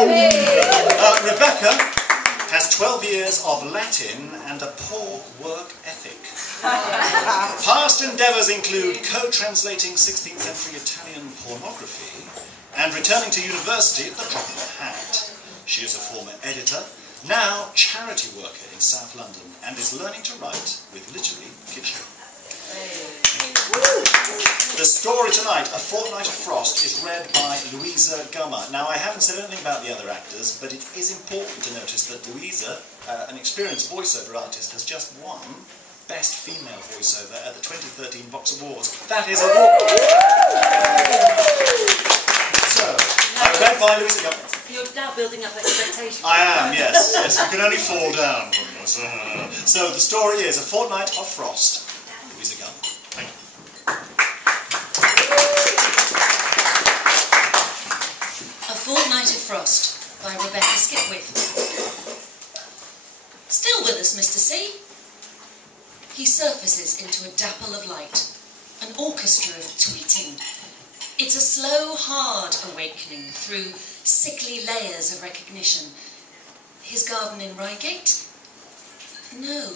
Rebecca has 12 years of Latin and a poor work ethic. Past endeavours include co-translating 16th century Italian pornography and returning to university at the drop of a hat. She is a former editor, now charity worker in South London, and is learning to write with literary kitchen. The story tonight, A Fortnight of Frost, is read by Louisa. Now, I haven't said anything about the other actors, but it is important to notice that Louisa, an experienced voiceover artist, has just won Best Female Voiceover at the 2013 Vox Awards. That is a award! So, read by Louisa. You're now building up expectations. I am, yes. Yes, you can only fall down from this. So, the story is A Fortnight of Frost. Louisa Gummer. Thank you. A Fortnight of Frost by Rebecca Skipwith. Still with us, Mr. C? He surfaces into a dapple of light, an orchestra of tweeting. It's a slow, hard awakening through sickly layers of recognition. His garden in Reigate? No.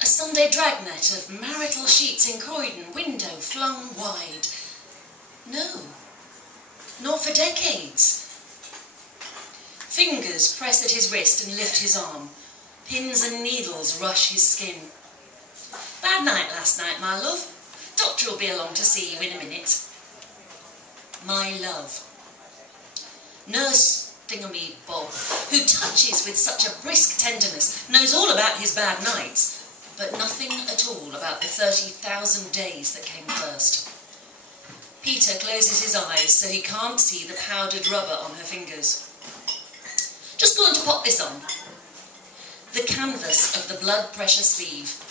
A Sunday dragnet of marital sheets in Croydon, window flung wide. No. Not for decades. Fingers press at his wrist and lift his arm. Pins and needles rush his skin. Bad night last night, my love. Doctor will be along to see you in a minute. My love. Nurse Thingamy-Bob, who touches with such a brisk tenderness, knows all about his bad nights, but nothing at all about the 30,000 days that came first. Peter closes his eyes so he can't see the powdered rubber on her fingers. Just going to pop this on. The canvas of the blood pressure sleeve.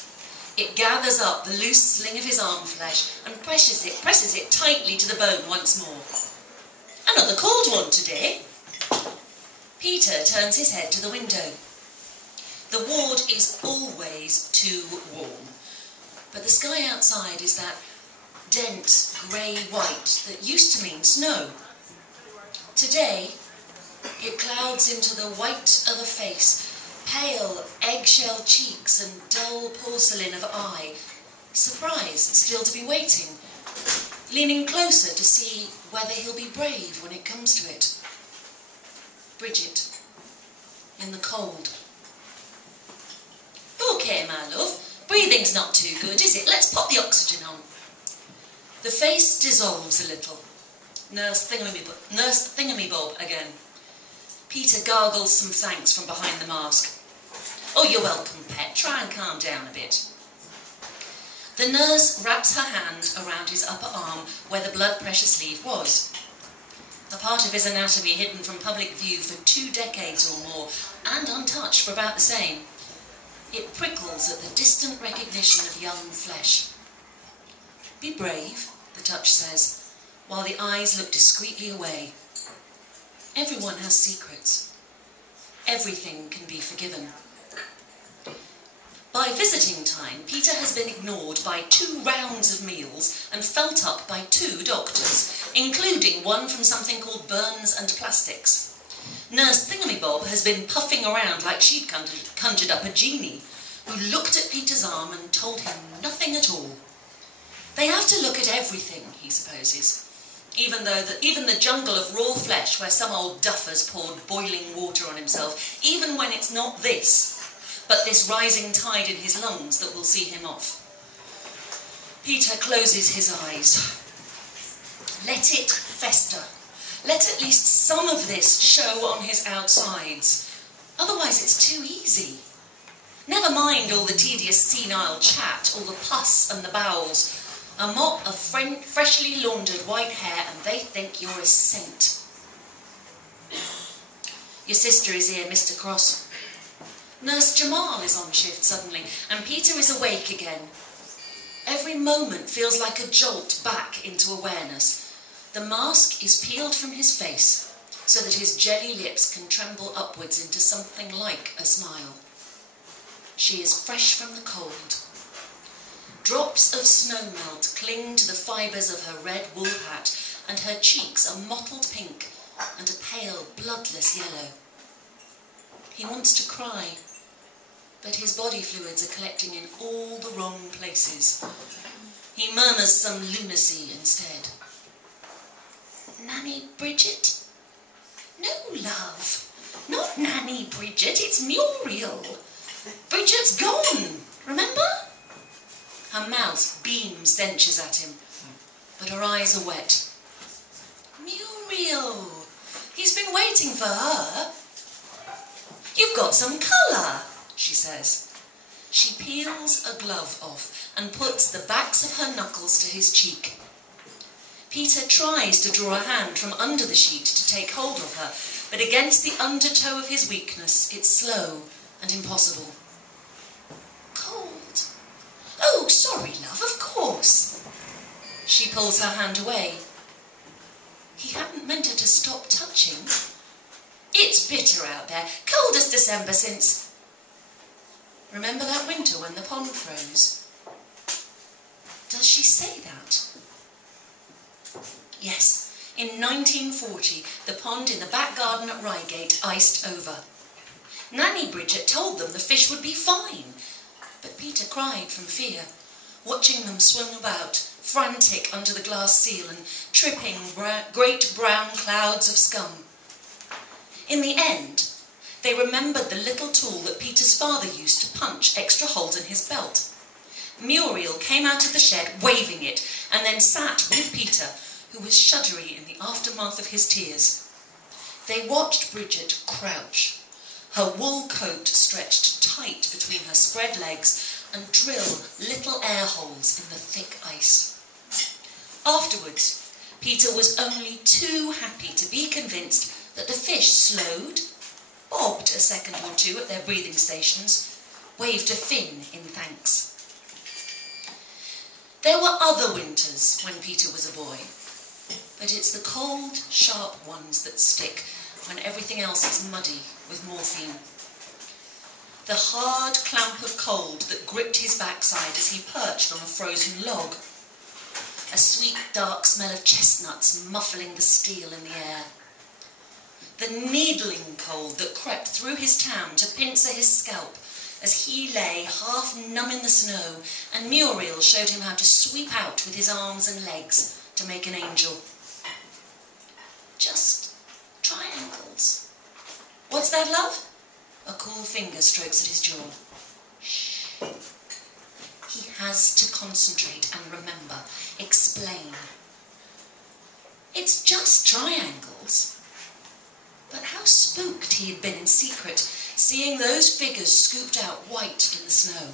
It gathers up the loose sling of his arm flesh and presses it tightly to the bone once more. Another cold one today. Peter turns his head to the window. The ward is always too warm, but the sky outside is that dense grey-white that used to mean snow. Today, it clouds into the white of a face, pale eggshell cheeks and dull porcelain of eye, surprised still to be waiting, leaning closer to see whether he'll be brave when it comes to it. Bridget, in the cold. Okay, my love, breathing's not too good, is it? Let's pop the oxygen on. The face dissolves a little. Nurse Thingamy-Bob again. Peter gargles some thanks from behind the mask. Oh, you're welcome, pet. Try and calm down a bit. The nurse wraps her hand around his upper arm where the blood pressure sleeve was. A part of his anatomy hidden from public view for 2 decades or more, and untouched for about the same. It prickles at the distant recognition of young flesh. Be brave, the touch says, while the eyes look discreetly away. Everyone has secrets. Everything can be forgiven. By visiting time, Peter has been ignored by 2 rounds of meals and felt up by 2 doctors, including one from something called Burns and Plastics. Nurse Thingamy-Bob has been puffing around like she'd conjured up a genie, who looked at Peter's arm and told him nothing at all. They have to look at everything, he supposes. Even the jungle of raw flesh where some old duffer's poured boiling water on himself, even when it's not this, but this rising tide in his lungs that will see him off. Peter closes his eyes. Let it fester. Let at least some of this show on his outsides. Otherwise it's too easy. Never mind all the tedious senile chat, all the pus and the bowels. A mop of freshly laundered white hair and they think you're a saint. Your sister is here, Mr. Cross. Nurse Jamal is on shift suddenly and Peter is awake again. Every moment feels like a jolt back into awareness. The mask is peeled from his face so that his jelly lips can tremble upwards into something like a smile. She is fresh from the cold. Drops of snow melt cling to the fibres of her red wool hat, and her cheeks are mottled pink and a pale, bloodless yellow. He wants to cry, but his body fluids are collecting in all the wrong places. He murmurs some lunacy instead. Nanny Bridget? No, love. Not Nanny Bridget, it's Muriel. Bridget's gone, remember? Her mouth beams dentures at him, but her eyes are wet. Muriel, he's been waiting for her. You've got some colour, she says. She peels a glove off and puts the backs of her knuckles to his cheek. Peter tries to draw a hand from under the sheet to take hold of her, but against the undertow of his weakness, it's slow and impossible. Cold. Oh, sorry, love, of course. She pulls her hand away. He hadn't meant her to stop touching. It's bitter out there, coldest December since... Remember that winter when the pond froze? Does she say that? Yes, in 1940, the pond in the back garden at Reigate iced over. Nanny Bridget told them the fish would be fine, but Peter cried from fear, watching them swim about, frantic under the glass seal and tripping great brown clouds of scum. In the end, they remembered the little tool that Peter's father used to punch extra holes in his belt. Muriel came out of the shed waving it and then sat with Peter, who was shuddery in the aftermath of his tears. They watched Bridget crouch, her wool coat stretched tight between her spread legs, and drill little air holes in the thick ice. Afterwards, Peter was only too happy to be convinced that the fish slowed, bobbed a second or two at their breathing stations, waved a fin in thanks. There were other winters when Peter was a boy, but it's the cold, sharp ones that stick when everything else is muddy with morphine. The hard clamp of cold that gripped his backside as he perched on a frozen log. A sweet, dark smell of chestnuts muffling the steel in the air. The needling cold that crept through his tam to pincer his scalp as he lay half numb in the snow and Muriel showed him how to sweep out with his arms and legs to make an angel. Just triangles. What's that, love? A cool finger strokes at his jaw. Shh. He has to concentrate and remember, explain. It's just triangles. But how spooked he had been in secret, seeing those figures scooped out white in the snow.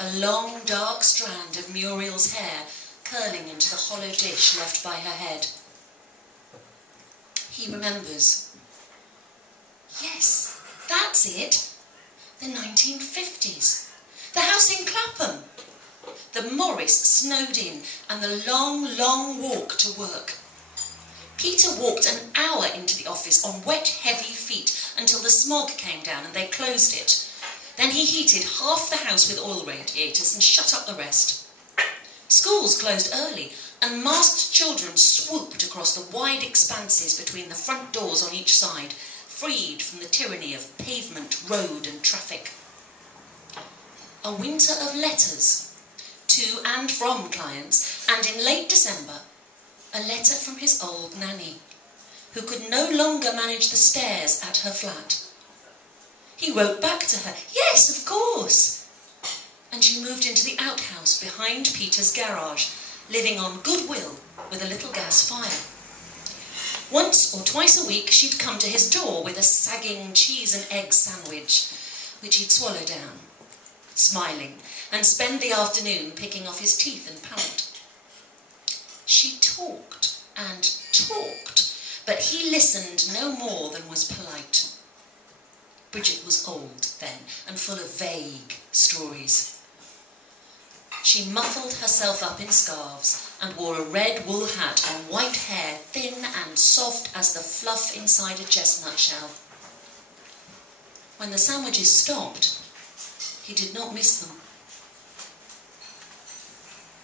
A long, dark strand of Muriel's hair curling into the hollow dish left by her head. He remembers. Yes, that's it. The 1950s. The house in Clapham. The Morris snowed in and the long, long walk to work. Peter walked an hour into the office on wet, heavy feet until the smog came down and they closed it. Then he heated half the house with oil radiators and shut up the rest. Schools closed early and masked children swooped across the wide expanses between the front doors on each side, freed from the tyranny of pavement, road and traffic. A winter of letters, to and from clients, and in late December, a letter from his old nanny, who could no longer manage the stairs at her flat. He wrote back to her, yes, of course. And she moved into the outhouse behind Peter's garage, living on goodwill with a little gas fire. Once or twice a week she'd come to his door with a sagging cheese and egg sandwich, which he'd swallow down, smiling, and spend the afternoon picking off his teeth and palate. She talked and talked, but he listened no more than was polite. Bridget was old then and full of vague stories. She muffled herself up in scarves and wore a red wool hat on white hair, thin and soft as the fluff inside a chestnut shell. When the sandwiches stopped, he did not miss them.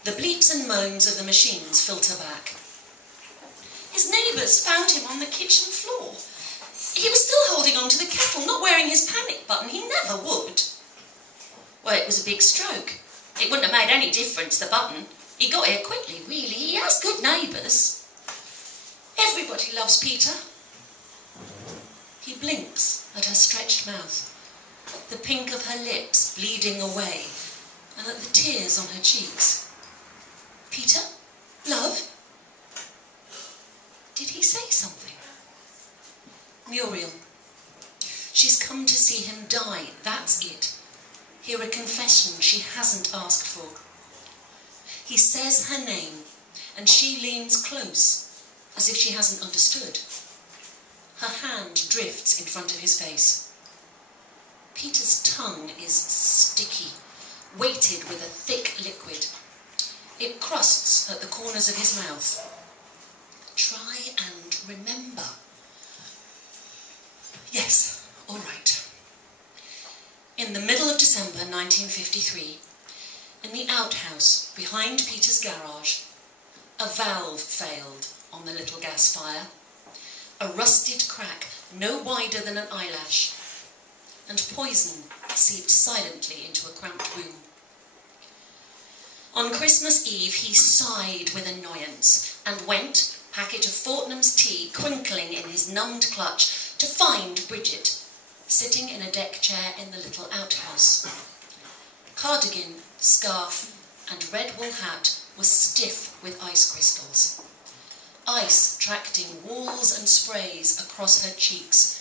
The bleeps and moans of the machines filter back. His neighbours found him on the kitchen floor. He was still holding on to the kettle, not wearing his panic button. He never would. Well, it was a big stroke. It wouldn't have made any difference, the button. He got here quickly, really. He has good neighbours. Everybody loves Peter. He blinks at her stretched mouth, the pink of her lips bleeding away, and at the tears on her cheeks. Peter? Love? Did he say something? Muriel. She's come to see him die, that's it. Hear a confession she hasn't asked for. He says her name, and she leans close, as if she hasn't understood. Her hand drifts in front of his face. Peter's tongue is sticky, weighted with a thick liquid. It crusts at the corners of his mouth. Try and remember. Yes, all right. In the middle of December 1953, in the outhouse behind Peter's garage, a valve failed on the little gas fire. A rusted crack no wider than an eyelash, and poison seeped silently into a cramped room. On Christmas Eve he sighed with annoyance and went, packet of Fortnum's tea crinkling in his numbed clutch, to find Bridget, sitting in a deck chair in the little outhouse. Cardigan, scarf and red wool hat was stiff with ice crystals. Ice tracting walls and sprays across her cheeks,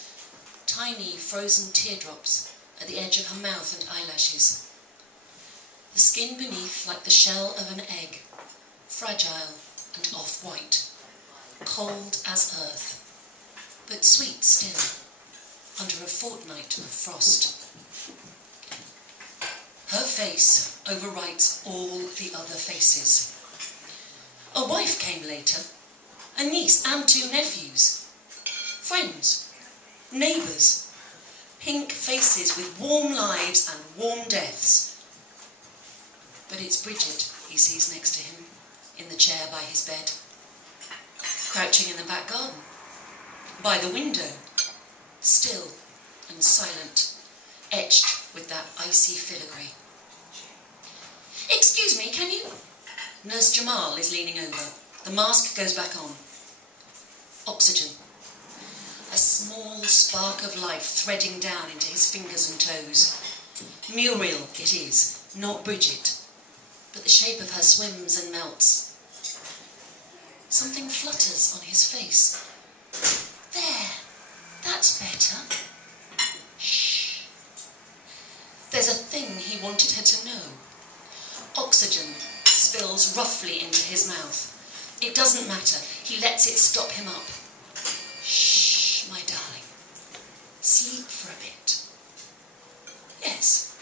tiny frozen teardrops at the edge of her mouth and eyelashes. The skin beneath like the shell of an egg, fragile and off-white, cold as earth, but sweet still, under a fortnight of frost. Her face overwrites all the other faces. A wife came later, a niece and 2 nephews, friends, neighbours, pink faces with warm lives and warm deaths. But it's Bridget he sees next to him, in the chair by his bed, crouching in the back garden, by the window, still and silent, etched with that icy filigree. Excuse me, can you? Nurse Jamal is leaning over. The mask goes back on. Oxygen. A small spark of life threading down into his fingers and toes. Muriel it is, not Bridget, but the shape of her swims and melts. Something flutters on his face. There, that's better. Shh. There's a thing he wanted her to know. Oxygen spills roughly into his mouth. It doesn't matter. He lets it stop him up. Shh, my darling. Sleep for a bit. Yes.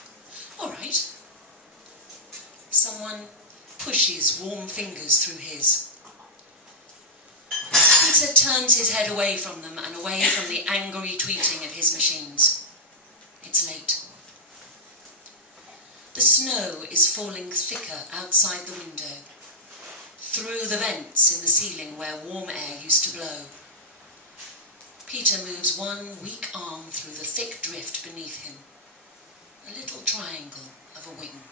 All right. Someone pushes warm fingers through his. Peter turns his head away from them and away from the angry tweeting of his machines. It's late. The snow is falling thicker outside the window, through the vents in the ceiling where warm air used to blow. Peter moves one weak arm through the thick drift beneath him, a little triangle of a wing.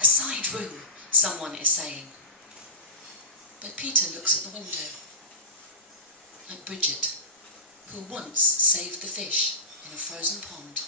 A side room, someone is saying. But Peter looks at the window, at Bridget, who once saved the fish in a frozen pond.